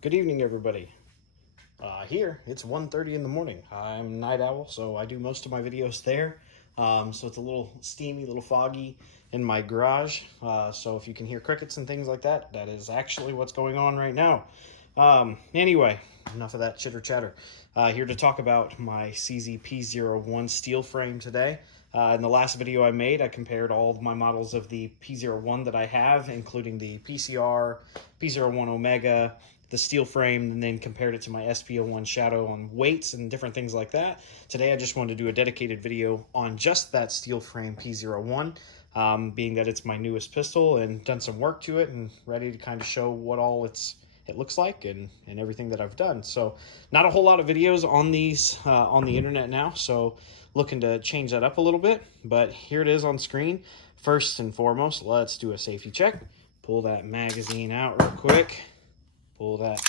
Good evening, everybody. Here, it's 1:30 in the morning. I'm night owl, so I do most of my videos there. So it's a little steamy, a little foggy in my garage. So if you can hear crickets and things like that, that is actually what's going on right now. Anyway, enough of that chitter chatter. Here to talk about my CZ P01 steel frame today. In the last video I made, I compared all of my models of the P01 that I have, including the PCR, P01 Omega, the steel frame, and then compared it to my SP01 Shadow on weights and different things like that. Today I just wanted to do a dedicated video on just that steel frame P01, being that it's my newest pistol, and done some work to it and ready to kind of show what all it looks like and everything that I've done. So not a whole lot of videos on these on the internet now, so looking to change that up a little bit, but here it is on screen. First and foremost, let's do a safety check. Pull that magazine out real quick. Pull that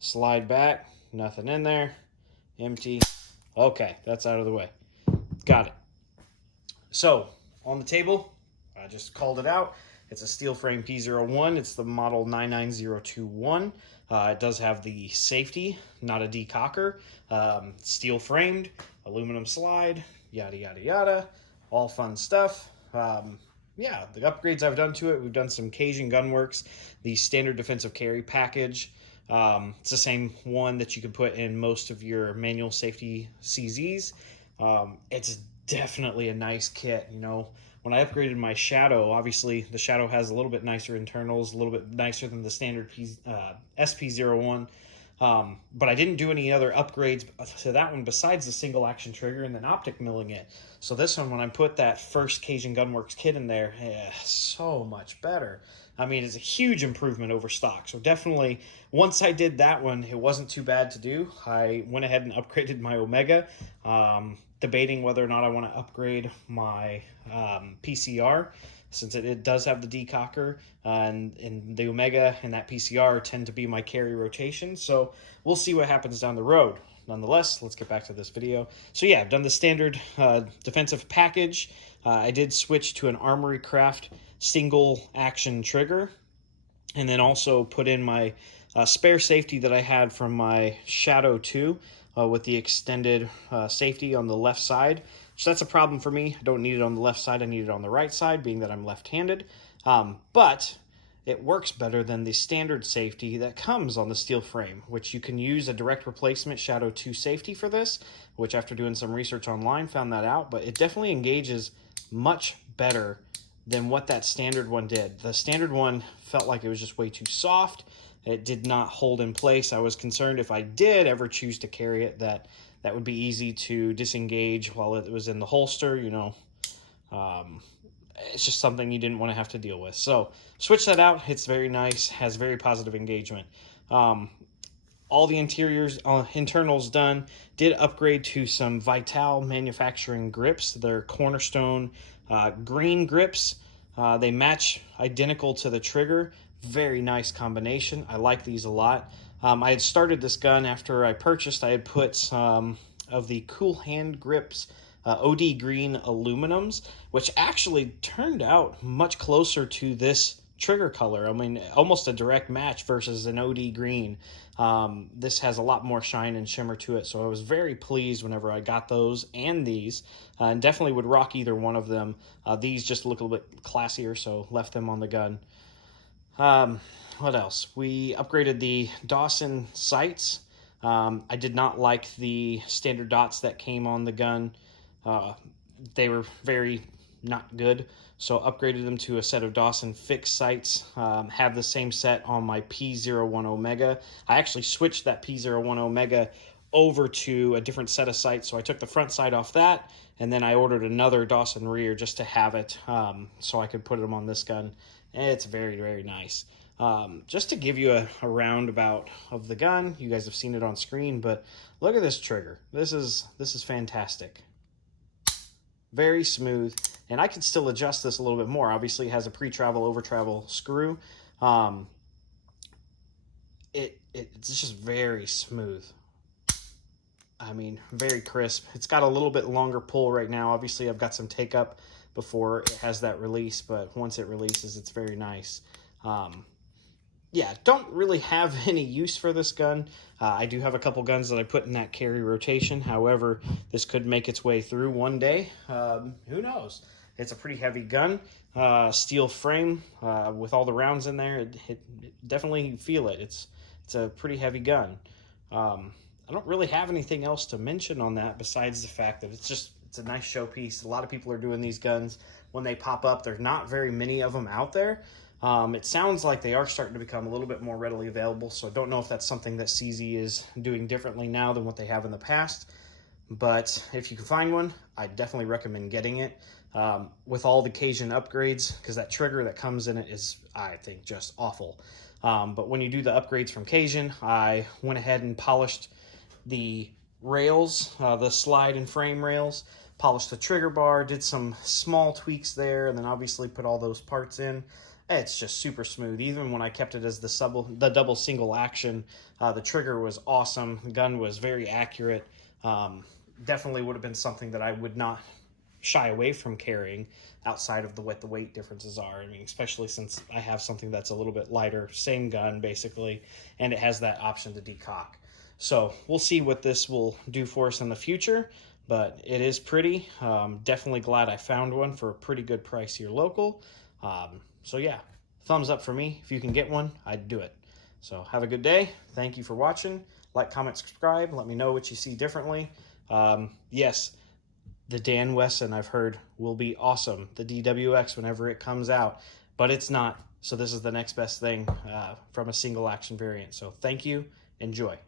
slide back. Nothing in there. Empty. Okay, that's out of the way. Got it. So, on the table, I just called it out. It's a steel frame P01. It's the model 99021. It does have the safety, not a decocker. Steel framed, aluminum slide, yada, yada, yada. All fun stuff. Yeah, the upgrades I've done to it, we've done some Cajun Gunworks, the standard defensive carry package. It's the same one that you can put in most of your manual safety CZs. It's definitely a nice kit. You know, when I upgraded my Shadow, obviously the Shadow has a little bit nicer internals, a little bit nicer than the standard SP01. But I didn't do any other upgrades to that one besides the single action trigger and then optic milling it. So this one, when I put that first Cajun Gunworks kit in there, so much better. I mean, it's a huge improvement over stock. So definitely, once I did that one, it wasn't too bad to do. I went ahead and upgraded my Omega, debating whether or not I want to upgrade my PCR, since it does have the decocker, and the Omega and that PCR tend to be my carry rotation. So we'll see what happens down the road. Nonetheless, let's get back to this video. So yeah, I've done the standard defensive package. I did switch to an Armory Craft single action trigger, and then also put in my spare safety that I had from my Shadow 2 with the extended safety on the left side. So that's a problem for me. I don't need it on the left side. I need it on the right side, being that I'm left-handed. But it works better than the standard safety that comes on the steel frame, which you can use a direct replacement Shadow 2 safety for this, which after doing some research online found that out, but it definitely engages much better than what that standard one did. The standard one felt like it was just way too soft. It did not hold in place. I was concerned if I did ever choose to carry it that would be easy to disengage while it was in the holster, you know. It's just something you didn't want to have to deal with. So switch that out. It's very nice, has very positive engagement. All the internals done. Did upgrade to some Vytal manufacturing grips. They're Cornerstone green grips. They match identical to the trigger. Very nice combination. I like these a lot. I had started this gun after I purchased. I had put some of the Cool Hand Grips OD green aluminums, which actually turned out much closer to this trigger color. I mean, almost a direct match versus an OD green. This has a lot more shine and shimmer to it, so I was very pleased whenever I got those and these, and definitely would rock either one of them. These just look a little bit classier, so left them on the gun. What else? We upgraded the Dawson Sights. I did not like the standard dots that came on the gun. They were very not good, so upgraded them to a set of Dawson fixed sights. Have the same set on my P01 Omega. I actually switched that P01 Omega over to a different set of sights, so I took the front sight off that, and then I ordered another Dawson rear just to have it, so I could put them on this gun. It's very, very nice. Just to give you a roundabout of the gun, you guys have seen it on screen, but look at this trigger. This is fantastic. Very smooth, and I can still adjust this a little bit more. Obviously, it has a pre-travel, over-travel screw. It's just very smooth. I mean, very crisp. It's got a little bit longer pull right now. Obviously, I've got some take-up before it has that release, but once it releases, it's very nice. yeah, don't really have any use for this gun. I do have a couple guns that I put in that carry rotation. However, this could make its way through one day. Who knows? It's a pretty heavy gun. Steel frame with all the rounds in there. It definitely feel it. It's a pretty heavy gun. I don't really have anything else to mention on that besides the fact that it's a nice showpiece. A lot of people are doing these guns when they pop up. There's not very many of them out there. It sounds like they are starting to become a little bit more readily available, so I don't know if that's something that CZ is doing differently now than what they have in the past. But if you can find one, I definitely recommend getting it with all the Cajun upgrades, because that trigger that comes in it is, I think, just awful. But when you do the upgrades from Cajun, I went ahead and polished the rails, the slide and frame rails, polished the trigger bar, did some small tweaks there, and then obviously put all those parts in. It's just super smooth. Even when I kept it as the double single action, the trigger was awesome. The gun was very accurate. Definitely would have been something that I would not shy away from carrying outside of what the weight differences are. I mean, especially since I have something that's a little bit lighter, same gun basically, and it has that option to decock. So we'll see what this will do for us in the future, but it is pretty. Definitely glad I found one for a pretty good price here local. So yeah, thumbs up for me. If you can get one, I'd do it. So have a good day. Thank you for watching. Like, comment, subscribe. Let me know what you see differently. Yes, the Dan Wesson, I've heard, will be awesome. The DWX whenever it comes out, but it's not. So this is the next best thing from a single action variant. So thank you. Enjoy.